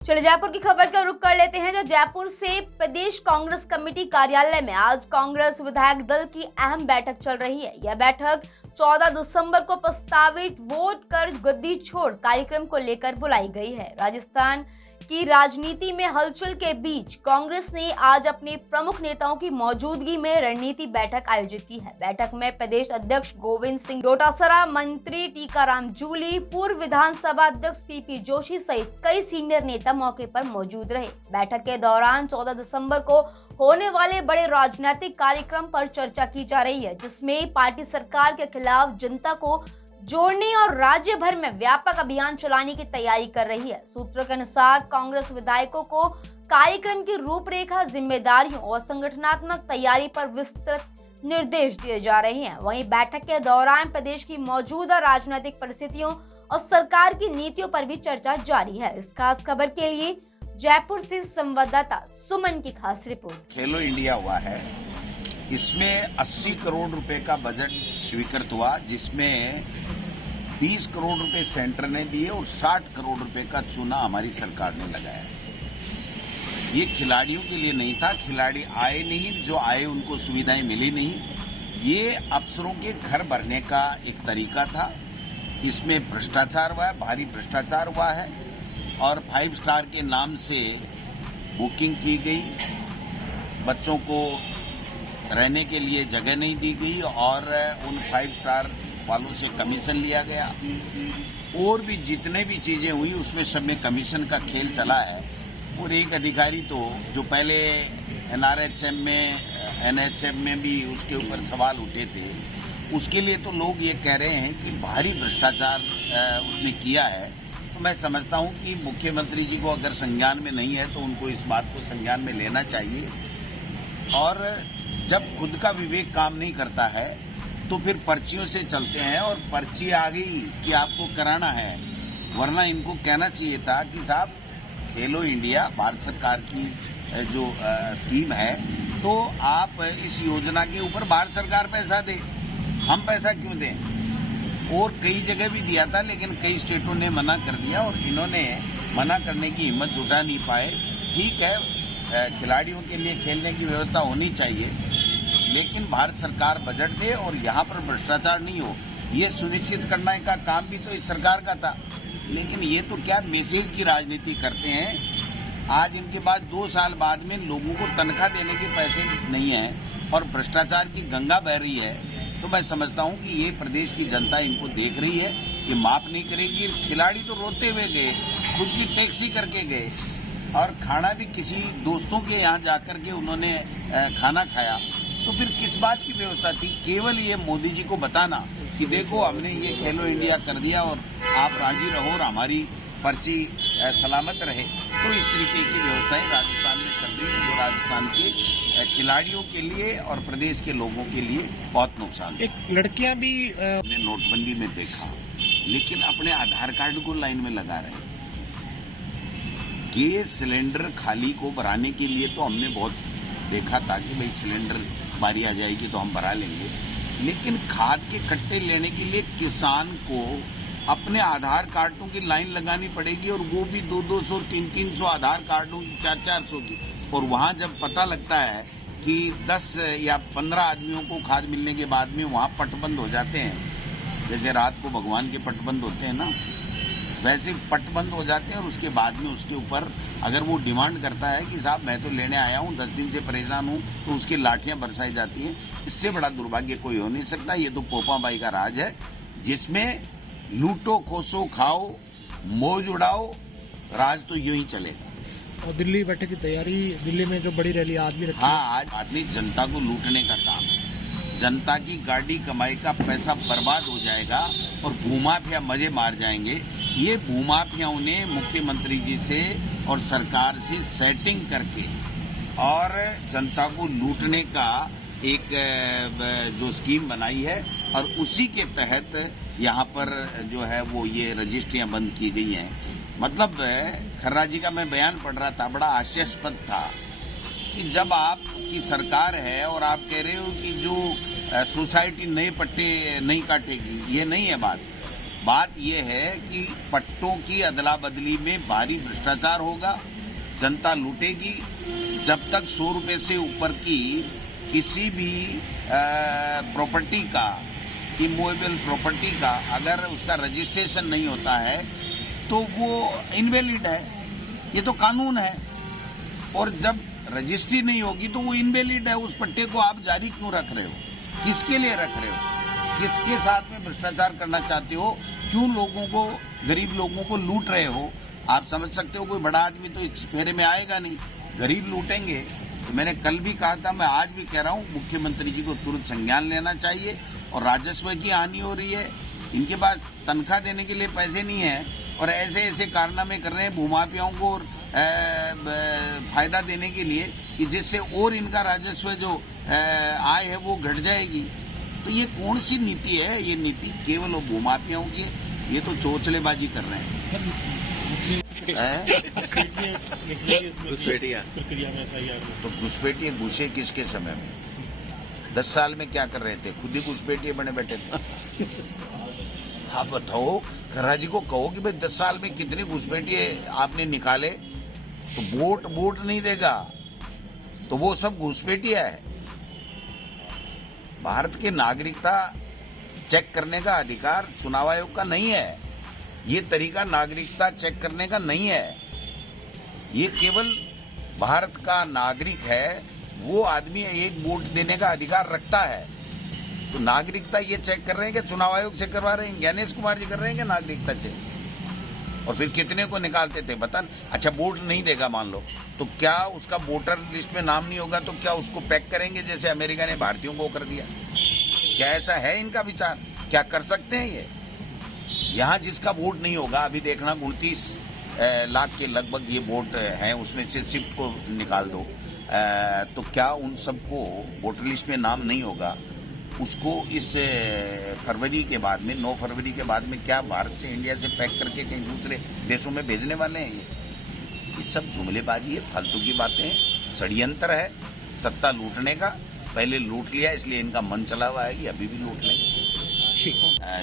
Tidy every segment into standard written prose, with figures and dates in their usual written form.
चलिए जयपुर की खबर का रुख कर लेते हैं। जो जयपुर से प्रदेश कांग्रेस कमेटी कार्यालय में आज कांग्रेस विधायक दल की अहम बैठक चल रही है। यह बैठक 14 दिसंबर को प्रस्तावित वोट कर गद्दी छोड़ कार्यक्रम को लेकर बुलाई गई है। राजस्थान की राजनीति में हलचल के बीच कांग्रेस ने आज अपने प्रमुख नेताओं की मौजूदगी में रणनीति बैठक आयोजित की है। बैठक में प्रदेश अध्यक्ष गोविंद सिंह डोटासरा, मंत्री टीकाराम जूली, पूर्व विधानसभा अध्यक्ष सीपी जोशी सहित कई सीनियर नेता मौके पर मौजूद रहे। बैठक के दौरान 14 दिसंबर को होने वाले बड़े राजनीतिक कार्यक्रम पर चर्चा की जा रही है, जिसमें पार्टी सरकार के खिलाफ जनता को जोड़ने और राज्य भर में व्यापक अभियान चलाने की तैयारी कर रही है। सूत्रों के अनुसार कांग्रेस विधायकों को कार्यक्रम की रूपरेखा, जिम्मेदारियों और संगठनात्मक तैयारी पर विस्तृत निर्देश दिए जा रहे हैं। वहीं बैठक के दौरान प्रदेश की मौजूदा राजनीतिक परिस्थितियों और सरकार की नीतियों पर भी चर्चा जारी है। इस खास खबर के लिए जयपुर से संवाददाता सुमन की खास रिपोर्ट। खेलो इंडिया हुआ है, इसमें 80 करोड़ रुपए का बजट स्वीकृत हुआ, जिसमें 20 करोड़ रुपए सेंटर ने दिए और 60 करोड़ रुपए का चूना हमारी सरकार ने लगाया। ये खिलाड़ियों के लिए नहीं था, खिलाड़ी आए नहीं, जो आए उनको सुविधाएं मिली नहीं। ये अफसरों के घर भरने का एक तरीका था। इसमें भ्रष्टाचार हुआ है, भारी भ्रष्टाचार हुआ है और 5 स्टार के नाम से बुकिंग की गई, बच्चों को रहने के लिए जगह नहीं दी गई और उन 5 स्टार वालों से कमीशन लिया गया। और भी जितने भी चीजें हुई उसमें सब में कमीशन का खेल चला है। और एक अधिकारी तो जो पहले NRHM में NHM में भी उसके ऊपर सवाल उठे थे, उसके लिए तो लोग ये कह रहे हैं कि भारी भ्रष्टाचार उसने किया है। तो मैं समझता हूँ कि मुख्यमंत्री जी को अगर संज्ञान में नहीं है तो उनको इस बात को संज्ञान में लेना चाहिए। और जब खुद का विवेक काम नहीं करता है तो फिर पर्चियों से चलते हैं और पर्ची आ गई कि आपको कराना है, वरना इनको कहना चाहिए था कि साहब खेलो इंडिया भारत सरकार की जो स्कीम है, तो आप इस योजना के ऊपर भारत सरकार पैसा दे, हम पैसा क्यों दें। और कई जगह भी दिया था लेकिन कई स्टेटों ने मना कर दिया और इन्होंने मना करने की हिम्मत जुटा नहीं पाए। ठीक है, खिलाड़ियों के लिए खेलने की व्यवस्था होनी चाहिए, लेकिन भारत सरकार बजट दे और यहाँ पर भ्रष्टाचार नहीं हो, ये सुनिश्चित करने का काम भी तो इस सरकार का था। लेकिन ये तो क्या मैसेज की राजनीति करते हैं। आज इनके पास 2 साल बाद में लोगों को तनख्वाह देने के पैसे नहीं हैं और भ्रष्टाचार की गंगा बह रही है। तो मैं समझता हूँ कि ये प्रदेश की जनता इनको देख रही है, ये माफ नहीं करेगी। खिलाड़ी तो रोते हुए गए, खुद की टैक्सी करके गए और खाना भी किसी दोस्तों के यहाँ जाकर के उन्होंने खाना खाया। तो फिर किस बात की व्यवस्था थी? केवल ये मोदी जी को बताना कि देखो हमने ये खेलो इंडिया कर दिया और आप राजी रहो और हमारी पर्ची सलामत रहे। तो इस तरीके की व्यवस्थाएं राजस्थान में चल रही है, जो राजस्थान के खिलाड़ियों के लिए और प्रदेश के लोगों के लिए बहुत नुकसान। एक लड़कियां भी हमने नोटबंदी में देखा, लेकिन अपने आधार कार्ड को लाइन में लगा रहे हैं। गैस सिलेंडर खाली को भराने के लिए तो हमने बहुत देखा था कि भाई सिलेंडर बारी आ जाएगी तो हम भरा लेंगे, लेकिन खाद के कट्टे लेने के लिए किसान को अपने आधार कार्डों की लाइन लगानी पड़ेगी और वो भी 200-200, 300-300 आधार कार्डों की, 400-400 की। और वहां जब पता लगता है कि 10 या 15 आदमियों को खाद मिलने के बाद में वहां पटबंद हो जाते हैं, जैसे रात को भगवान के पटबंद होते हैं ना, वैसे पटबंद हो जाते हैं। और उसके बाद में उसके ऊपर अगर वो डिमांड करता है कि साहब मैं तो लेने आया हूँ, 10 दिन से परेशान हूँ, तो उसकी लाठियां बरसाई जाती हैं। इससे बड़ा दुर्भाग्य कोई हो नहीं सकता। ये तो पोपाबाई का राज है, जिसमें लूटो, खोसो, खाओ, मौज उड़ाओ, राज तो यूं ही चलेगा। और दिल्ली बैठक की तैयारी, दिल्ली में जो बड़ी रैली आज भी रखी। हाँ, आज आदमी जनता को लूटने का काम है। जनता की गाड़ी कमाई का पैसा बर्बाद हो जाएगा और भूमाफिया मजे मार जाएंगे। ये भूमाफियाओं ने मुख्यमंत्री जी से और सरकार से सेटिंग करके और जनता को लूटने का एक जो स्कीम बनाई है और उसी के तहत यहाँ पर जो है वो ये रजिस्ट्रियां बंद की गई हैं। मतलब खर्रा जी का मैं बयान पढ़ रहा था, बड़ा हास्यास्पद था कि जब आपकी सरकार है और आप कह रहे हो कि जो सोसाइटी नए पट्टे नहीं काटेगी, ये नहीं है बात। बात यह है कि पट्टों की अदला बदली में भारी भ्रष्टाचार होगा, जनता लूटेगी। जब तक 100 रुपए से ऊपर की किसी भी प्रॉपर्टी का, इमूवेबल प्रॉपर्टी का अगर उसका रजिस्ट्रेशन नहीं होता है तो वो इनवैलिड है। ये तो कानून है। और जब रजिस्ट्री नहीं होगी तो वो इनवैलिड है। उस पट्टे को आप जारी क्यों रख रहे हो? किसके लिए रख रहे हो? किसके साथ में भ्रष्टाचार करना चाहते हो? क्यों लोगों को, गरीब लोगों को लूट रहे हो? आप समझ सकते हो कोई बड़ा आदमी तो इस फेरे में आएगा नहीं, गरीब लूटेंगे। तो मैंने कल भी कहा था, मैं आज भी कह रहा हूँ, मुख्यमंत्री जी को तुरंत संज्ञान लेना चाहिए। और राजस्व की हानि हो रही है, इनके पास तनख्वाह देने के लिए पैसे नहीं है और ऐसे ऐसे कारनामे कर रहे हैं भूमाफियाओं को फायदा देने के लिए कि जिससे और इनका राजस्व जो आय है वो घट जाएगी। तो ये कौन सी नीति है? ये नीति केवल भूमाफियाओं की है। ये तो चोचलेबाजी कर रहे हैं। तो घुसपैठिए घुसे किसके समय में? 10 साल में क्या कर रहे थे? खुद ही घुसपैठिए बने बैठे थे। आप बताओ, खर्रा जी को कहो कि भाई 10 साल में कितने घुसपैठिए आपने निकाले, तो वोट नहीं देगा, तो वो सब घुसपैठिया है। भारत की नागरिकता चेक करने का अधिकार चुनाव आयोग का नहीं है। ये तरीका नागरिकता चेक करने का नहीं है। ये केवल भारत का नागरिक है, वो आदमी एक वोट देने का अधिकार रखता है। तो नागरिकता ये चेक कर रहे हैं कि चुनाव आयोग से करवा रहे हैं? ज्ञानेश कुमार जी कर रहे हैं कि नागरिकता चेक? और फिर कितने को निकालते थे बता? अच्छा, वोट नहीं देगा मान लो, तो क्या उसका वोटर लिस्ट में नाम नहीं होगा तो क्या उसको पैक करेंगे जैसे अमेरिका ने भारतीयों को कर दिया? क्या ऐसा है इनका विचार? क्या कर सकते हैं ये? यहाँ जिसका वोट नहीं होगा, अभी देखना 29 लाख के लगभग ये वोट हैं, उसमें से शिफ्ट को निकाल दो, तो क्या उन सबको वोटर लिस्ट में नाम नहीं होगा? उसको इस फरवरी के बाद में, 9 फरवरी के बाद में क्या भारत से, इंडिया से पैक करके कहीं दूसरे देशों में भेजने वाले हैं? ये सब जुमलेबाजी है, फालतू की बातें हैं, षड्यंत्र है सत्ता लूटने का। पहले लूट लिया इसलिए इनका मन चला हुआ है कि अभी भी लूट लेंगे।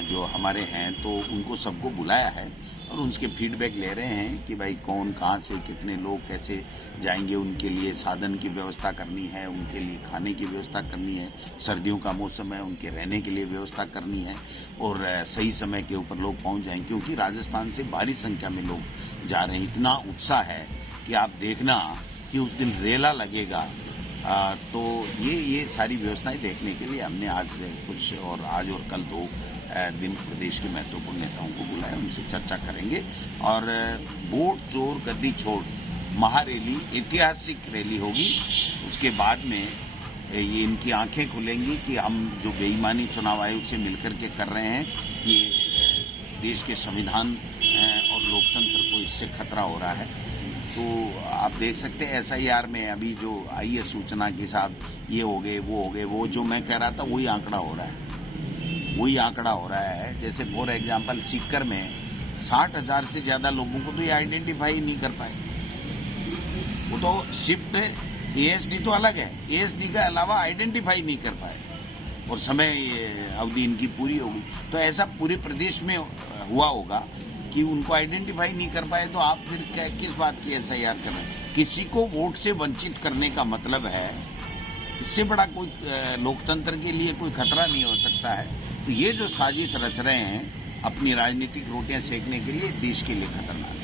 जो हमारे हैं तो उनको सबको बुलाया है और उनके फीडबैक ले रहे हैं कि भाई कौन कहाँ से कितने लोग कैसे जाएंगे, उनके लिए साधन की व्यवस्था करनी है, उनके लिए खाने की व्यवस्था करनी है, सर्दियों का मौसम है, उनके रहने के लिए व्यवस्था करनी है और सही समय के ऊपर लोग पहुंच जाएं, क्योंकि राजस्थान से भारी संख्या में लोग जा रहे हैं। इतना उत्साह है कि आप देखना कि उस दिन रेला लगेगा। तो ये सारी व्यवस्थाएं देखने के लिए हमने आज और कल 2 दिन प्रदेश के महत्वपूर्ण नेताओं को बुलाया, उनसे चर्चा करेंगे और वोट चोर गद्दी छोड़ महारैली, ऐतिहासिक रैली होगी। उसके बाद में ये इनकी आंखें खुलेंगी कि हम जो बेईमानी चुनाव आयोग से मिलकर के कर रहे हैं, ये देश के संविधान और लोकतंत्र को इससे खतरा हो रहा है। तो आप देख सकते हैं SIR में अभी जो आई है सूचना कि साहब ये हो गए, वो जो मैं कह रहा था वही आंकड़ा हो रहा है। जैसे फॉर एग्जांपल सीकर में 60,000 से ज्यादा लोगों को तो ये आइडेंटिफाई नहीं कर पाए। वो तो शिफ्ट ASD तो अलग है, ASD का अलावा आइडेंटिफाई नहीं कर पाए और समय अवधि इनकी पूरी होगी। तो ऐसा पूरे प्रदेश में हुआ होगा कि उनको आइडेंटिफाई नहीं कर पाए, तो आप फिर किस बात की SIR कर रहे हैं? किसी को वोट से वंचित करने का मतलब है, इससे बड़ा कोई लोकतंत्र के लिए कोई खतरा नहीं हो सकता है। तो ये जो साजिश रच रहे हैं अपनी राजनीतिक रोटियां सेकने के लिए, देश के लिए खतरनाक है।